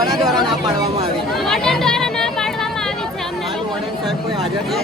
કોના દ્વારા ના પાડવામાં આવી છે? વોર્ડન દ્વારા ના પાડવામાં આવી છે અમને. વોર્ડન સાહેબ કોઈ હાજર છે?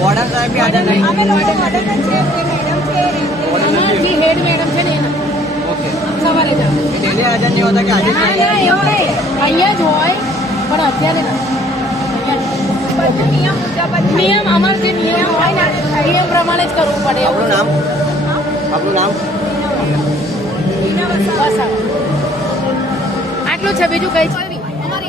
વોર્ડન સાહેબ બી હાજર નહીં. અમે લોકો વોર્ડન જ છે, જે મેડમ છે વોર્ડન નથી. હેડ મેડમ છે ને એના ઓકે. સવારે જ આવે. એ ડેલી હાજર નહીં હોતા કે આજે ના ના એવું નહીં, અહીંયા જ હોય પણ અત્યારે ના. બધું નિયમ મુજબ નિયમ અમારો જે નિયમ હોય ને નિયમ પ્રમાણે જ કરવું પડે. આપણું નામ? આપણું નામ? બસ આટલું છે, બીજું કઈ છે?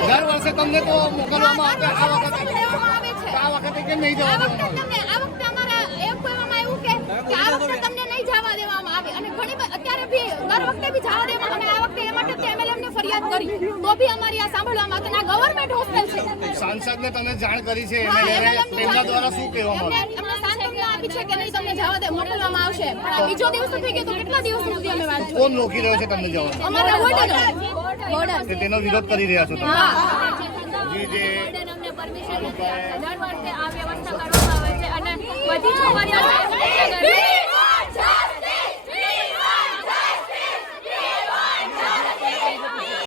દર વર્ષે તમને તો મોકલવામાં આવે છે. આ વખતે કેમ નહીં જવા દેવામાં આવે? આ વખતે અમારા એમ કહેવામાં આવ્યું કે આ વખતે તમને નહીં જવા દેવામાં આવે અને અત્યારે બી દર વખતે બી જવા દેવામાં અમે આ વખતે એ માટે એમએલએ ને ફરિયાદ કરી તો બી અમારી આ સાંભળવામાં આવતું. આ ગવર્મેન્ટ હોસ્ટેલ છે. સાંસદને તમે જાણ કરી છે તેમના દ્વારા શું કહેવામાં આવે? અમને સાંત્વના આપી છે કે નહીં તમને જવા દે મોકલવામાં આવશે. પણ આ બીજો દિવસ થઈ ગયો તો કેટલા દિવસ સુધી અમે વાત કોણ રોકી રહ્યો છે તમને જવા? અમારા વોર્ડન કે તેનો વિરોધ કરી રહ્યા છો તમે? જી જે અમને પરમિશન દર વર્ષે આ વ્યવસ્થા કરવામાં આવે છે અને બધી છોકરીઓ